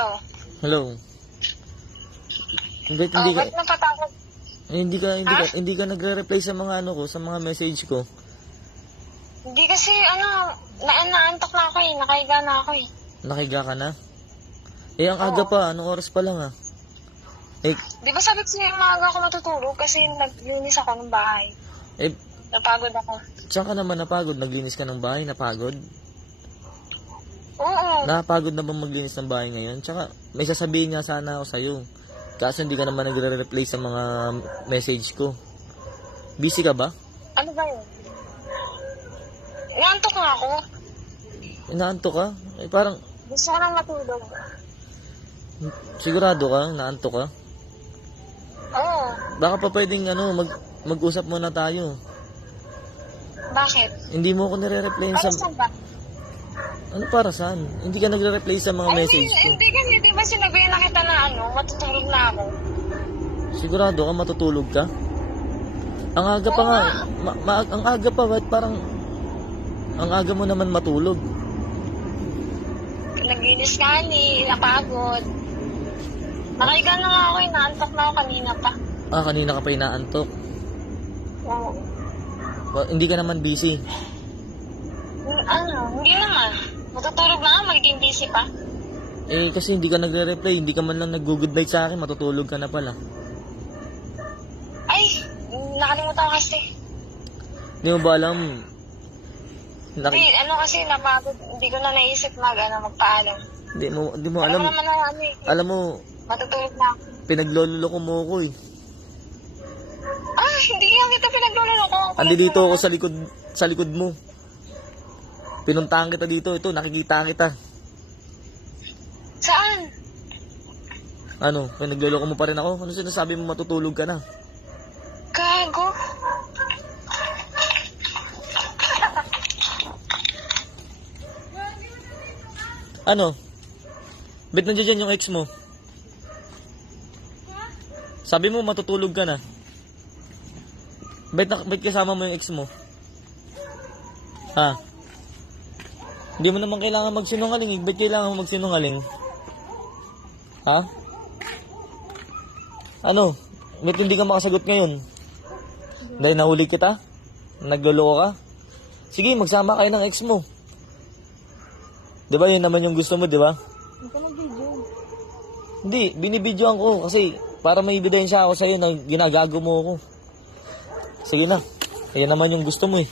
Hello. Hello. Ba't hindi ka Ba't napatakot? hindi ka nagre-reply sa mga ano ko, sa mga message ko. Hindi kasi, naantok na ako eh. Nakahiga na ako eh. Nakiga ka na? Eh, ang aga pa, anong oras pa lang ah? Eh, Di ba sabi ko sa'yo, maaga ako matutulog kasi naglinis ako ng bahay. eh, Napagod ako. saan ka naman napagod? Naglinis ka ng bahay, napagod? Oo. Napagod na bang maglinis ng bahay ngayon? Tsaka, may sasabihin nga sana ako sa'yo. Kaso hindi ka naman nagre-reply sa mga message ko. Busy ka ba? Ano ba yun? Inaantok nga ako. Inaantok ka? Eh, parang, Gusto ko nang matulog. sigurado ka? Naantok ka? Oo. Baka pa pwedeng mag-usap muna tayo. Bakit? Hindi mo ako nire-reply Para sa... saan ba? Ano para saan? Hindi ka nagre-reply sa mga message ko. Hindi kasi, di ba sinabihan na kita na matutulog na ako? Sigurado ka matutulog ka? Ang aga pa nga. Ang aga pa, ba't parang... Ang aga mo naman matulog. Naglinis ka ni, napagod. Nakahiga na nga ako eh, naantok na ako kanina pa. Ah, kanina ka pa inaantok. Oo. Hindi ka naman busy. Hindi naman. Matutulog na nga, magiging busy pa. Eh, kasi hindi ka nagre-reply. Hindi ka man lang nag-good night sa akin. Matutulog ka na pala. Ay, nakalimutan ko kasi. Hindi mo ba alam? Hindi, kasi napagod. Hindi ko na naisip magpaalam. Hindi mo alam. Alam naman na Alam mo, matutulog na ako. pinagloloko mo ko eh. Hindi nga kita pinagluloko. Andi dito ako sa likod mo. Pinuntahan kita dito. Ito, nakikita kita. Saan? Ano, pinagloloko mo pa rin ako? Ano sinasabi mo matutulog ka na? Gago. Ano? Ba't nandiyan dyan yung ex mo? Sabi mo matutulog ka na. Ba't kasama mo yung ex mo? Ha? Hindi mo naman kailangan magsinungaling. Ba't kailangan mo magsinungaling? Ha? Ano? Ba't hindi ka makasagot ngayon? Dahil nahuli kita? Nagloloko ka? Sige, magsama kayo ng ex mo. Di ba yun naman yung gusto mo, di ba? Hindi ka mag-video. Hindi, binibidyoan ko kasi para may ebidensya ako sa'yo na ginagago mo ako. Sige na, yan naman yung gusto mo eh.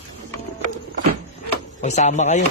Magsama kayo.